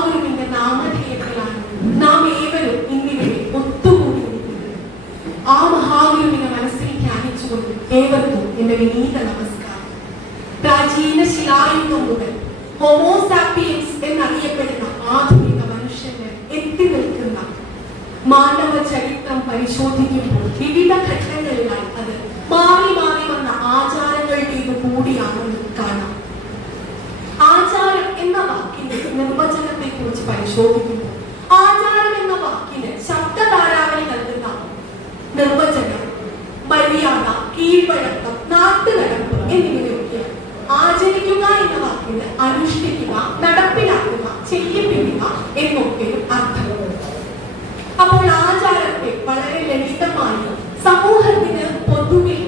മഹാഗുരുവിന്റെ നാമധേയത്തിലാണ് നാം ഏവരും ഇന്നിവിടെ ഒത്തുകൂടിയിരിക്കുന്നത് ആ മഹാഗുരുവിനെ മനസ്സിൽ ധ്യാനിച്ചുകൊണ്ട് ഏവർക്കും എന്റെ വിനീത നമസ്കാരം. പ്രാചീന ശിലായുഗം മുതൽ പരിശോധിക്കുമ്പോൾ ആചാരം എന്ന വാക്കിന് ശബ്ദധാരാവലി നൽകുന്ന നിർവചനം മര്യാദ കീഴ്വഴക്കം നാട്ടുനടപ്പ് എന്നിവയൊക്കെയാണ്. ആചരിക്കുക എന്ന വാക്കിന് അനുഷ്ഠിക്കുക നടപ്പിലാക്കുക ചെയ്യിപ്പിക്കുക എന്നൊക്കെയും അർത്ഥമുണ്ട് അപ്പോൾ ആചാരത്തെ വളരെ ലളിതമായി സമൂഹത്തിന് പൊതുവെ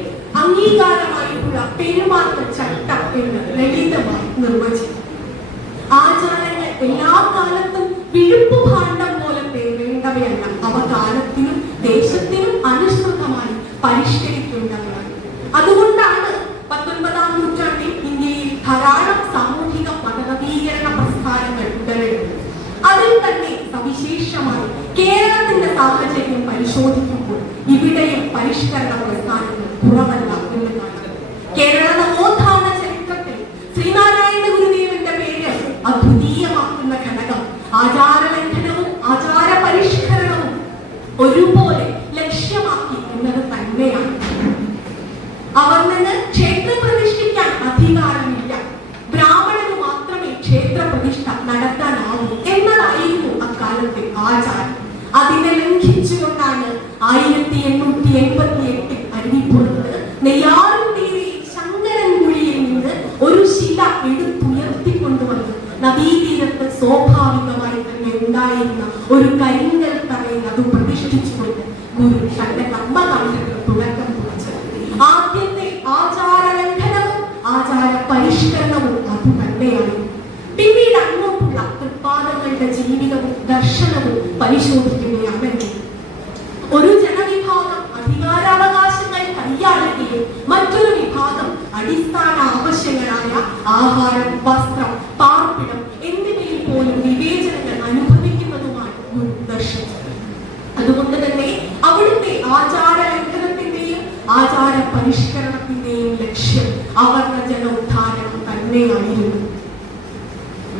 അംഗീകാരമായിട്ടുള്ള പെരുമാറ്റ ചട്ടം എന്ന് ലളിതമായി നിർവചിക്കും ആചാരങ്ങൾ എല്ലാ കാലത്തും വിഴുപ്പ് ഭാണ്ഡം പോലെ വേണ്ടവയല്ല അവ കാലത്തിനും ദേശത്തിനും അനുസൃതമായി പരിഷ്കരിക്കേണ്ടവയാണ് അതുകൊണ്ടാണ് പത്തൊൻപതാം നൂറ്റാണ്ടിൽ ഇന്ത്യയിൽ ധാരാളം സാമൂഹിക മതനവീകരണ പ്രസ്ഥാനങ്ങൾ ഉടലെടുത്തത്. അതിൽ തന്നെ സവിശേഷമായി കേരളത്തിന്റെ സാഹചര്യം പരിശോധിക്കുമ്പോൾ ഇവിടെയും പരിഷ്കരണ പ്രസ്ഥാനങ്ങൾ കുറവല്ല. ആയിരത്തി എണ്ണൂറ്റി എൺപത്തി എട്ടിൽ അരുവിപ്പുറത്ത് നെയ്യാറുംതേരി ശങ്കരൻകുഴിയിൽ നിന്ന് ഒരു ശില എടുത്തുയർത്തിക്കൊണ്ടുവന്ന്. നദീതീരത്ത് സ്വാഭാവികമായി തന്നെ ഉണ്ടായിരുന്ന ഒരു കരിങ്കൽ തറയിൽ അത് പ്രതിഷ്ഠിച്ചുകൊണ്ട് ഗുരു തന്റെ കർമ്മകാണ്ഡത്തിൽ തുടക്കം ആദ്യത്തെ ആചാര ലംഘനവും ആചാര പരിഷ്കരണവും അത് തന്നെയാണ്. പിന്നീട് അങ്ങോട്ടുള്ള തൃപ്പാദങ്ങളുടെ ജീവിതവും ദർശനവും പരിശോധിക്കുകയാണെങ്കിൽ അടിസ്ഥാന ആവശ്യങ്ങളായ ആഹാരം വസ്ത്രം പാർപ്പിടം എന്നിവയിൽ പോലും വിവേചനങ്ങൾ അനുഭവിക്കുന്നതുമാണ് ദർശിച്ചത് അതുകൊണ്ട് തന്നെ അവിടുത്തെ ആചാര ലംഘനത്തിന്റെയും ആചാര പരിഷ്കരണത്തിന്റെയും ലക്ഷ്യം അവർണ ജനോദ്ധാരണം തന്നെയായിരുന്നു.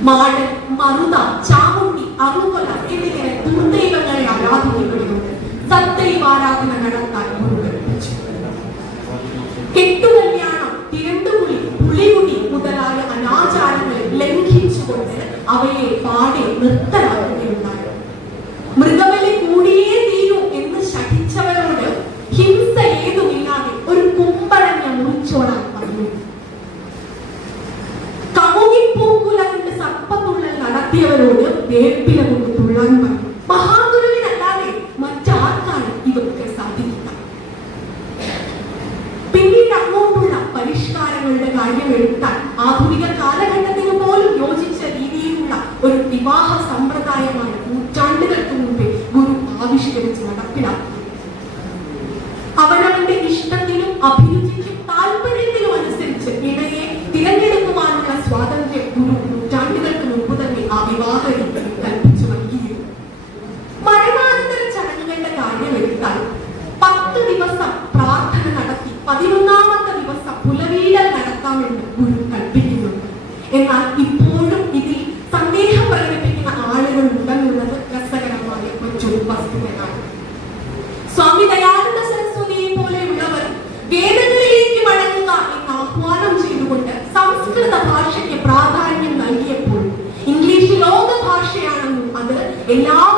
മാടൻ മറുത ചാമുണ്ടി അറുകൊല എന്നിങ്ങനെ ദുർദൈവങ്ങളെ ആരാധിക്കപ്പെടുന്നുണ്ട്. സത്തൈവാരാധന നടത്താൻ ഗുരു കൽപ്പിച്ചു. കെട്ടുകല്യാണം തിരണ്ടുകുളി പുളികുടി മുതലായ അനാചാരങ്ങളെ ലംഘിച്ചുകൊണ്ട് അവയെ പാടി നിർത്തലാക്കുകയുണ്ടായി. മൃഗബലി കൂടിയേ തീരൂ എന്ന് ശഠിച്ചവരോട് ഹിംസ ഏതുമില്ലാതെ ഒരു കുമ്പളഞ്ഞ മുറിച്ചോടാൻ പറഞ്ഞു. കമുകിപ്പൂക്കുല കൊണ്ട് സർപ്പത്തുള്ളൽ നടത്തിയവരോട് വേപ്പില കൊണ്ട് തുള്ളാൻ പറഞ്ഞു. മഹാഗുരുവിനല്ലാതെ മറ്റാർക്കാണ് ഇതൊക്കെ സാധിക്കുക? പിന്നീട് അങ്ങോട്ടുള്ള പരിഷ്കാരങ്ങളുടെ കാര്യം ആധുനിക കാലഘട്ടത്തിന് പോലും യോജിച്ച രീതിയിലുള്ള ഒരു വിവാഹ സമ്പ്രദായമാണ് നൂറ്റാണ്ടുകൾക്ക് മുമ്പേ ഗുരു ആവിഷ്കരിച്ച് നടപ്പിലാക്കി അവനവന്റെ ഇഷ്ടത്തിനും അഭിരുചിക്കും താല്പര്യത്തിനും അനുസരിച്ച് ഇണയെ തിരഞ്ഞെടുക്കുവാനുള്ള സ്വാതന്ത്ര്യം ഗുരു നൂറ്റാണ്ടുകൾക്ക് മുമ്പ് തന്നെ ആ വിവാഹ കൽപ്പിച്ചു നൽകിയിരുന്നു. മരണാനന്തര ചടങ്ങുകളുടെ കാര്യം പത്ത് ദിവസം പ്രാർത്ഥന നടത്തി പതിനൊന്നാമത്തെ ദിവസം പുലവീടൽ നടത്താമെന്ന് ഗുരു കൽപ്പിക്കുന്നുണ്ട് എന്നാൽ ഇപ്പോഴും ഇതിൽ സന്ദേഹം പ്രകടിപ്പിക്കുന്ന ആളുകൾ ഉണ്ടെന്നുള്ളത് രസകരമായ മറ്റൊരു വസ്തുതയാണ് സ്വാമി ദയാനന്ദ സരസ്വതിയെ പോലെയുള്ളവർ വേദങ്ങളിലേക്ക് മടങ്ങുക എന്ന് ആഹ്വാനം ചെയ്തുകൊണ്ട് സംസ്കൃത ഭാഷയ്ക്ക് പ്രാധാന്യം നൽകിയപ്പോൾ ഇംഗ്ലീഷ് ലോക ഭാഷയാണെന്നും അത് എല്ലാവരും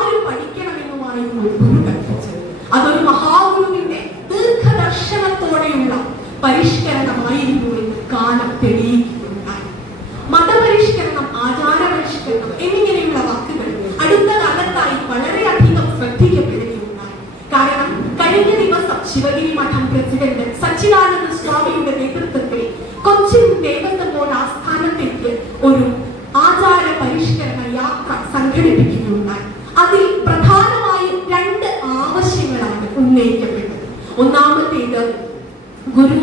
ശിവഗിരി മഠം പ്രസിഡന്റ് സച്ചിദാനന്ദ സ്വാമിയുടെ നേതൃത്വത്തിൽ കൊച്ചിൻ ദേവസ്വം ബോർഡ് ആസ്ഥാനത്തേക്ക് ഒരു ആചാര പരിഷ്കരണ യാത്ര സംഘടിപ്പിക്കുകയുണ്ടായി അതിൽ പ്രധാനമായും രണ്ട് ആവശ്യങ്ങളാണ് ഉന്നയിക്കപ്പെട്ടത്. ഒന്നാമത്തേത് ഗുരു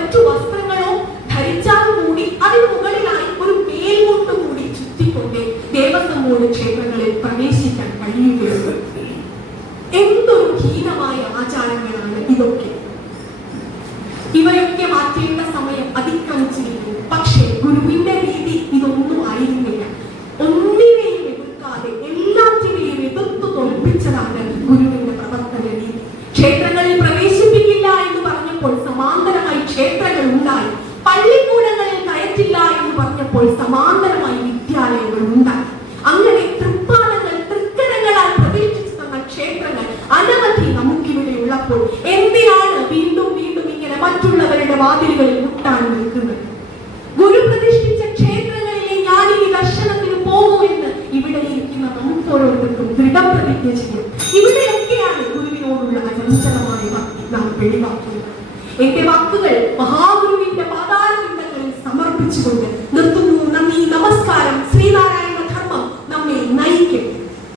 മറ്റു വസ്ത്രങ്ങളോ ധരിച്ചാൽ കൂടി അതിന് മുകളിലായി ഒരു മേൽമുണ്ട് കൂടി ചുറ്റിക്കൊണ്ട് ദേവസ്വം ബോർഡ് ക്ഷേത്രങ്ങളിൽ പ്രവേശിക്കാൻ കഴിയുകയുള്ളൂ. എന്തൊരു ഹീനമായ ആചാരങ്ങളാണ് ഇതൊക്കെ. ഇവയൊക്കെ മാറ്റേണ്ട സമയം അതിക്രമിച്ചിരിക്കുന്നു എന്ന് പറഞ്ഞപ്പോൾ സമാന്തരമായി വിദ്യാലയങ്ങൾ ഉണ്ടായി അങ്ങനെ തൃപ്പാലങ്ങൾ തൃക്കരങ്ങളാൽ പ്രതീക്ഷിച്ചു തന്ന ക്ഷേത്രങ്ങൾ അനവധി നമുക്കിവിടെ ഉള്ളപ്പോൾ എന്തിനാണ് വീണ്ടും വീണ്ടും ഇങ്ങനെ മറ്റുള്ളവരുടെ വാതിലുകളിൽ മുട്ടാൻ നിൽക്കുന്നത്? ഗുരു പ്രതിഷ്ഠിച്ച ക്ഷേത്രങ്ങളിലെ ഞാനിനി ദർശനത്തിന് പോകുമെന്ന് ഇവിടെ ഇരിക്കുന്ന നമുക്ക് ഓരോരുത്തർക്കും ദൃഢപ്രതിജ്ഞ ചെയ്യും. ഇവിടെയൊക്കെയാണ് ഗുരുവിനോടുള്ള അചഞ്ചലമായ ഭക്തി നാം വെളിവാക്കുന്നത്. എന്റെ വാക്കുകൾ മഹാഗുരുവിന്റെ പാതാരവിന്ദങ്ങളിൽ സമർപ്പിച്ചുകൊണ്ട്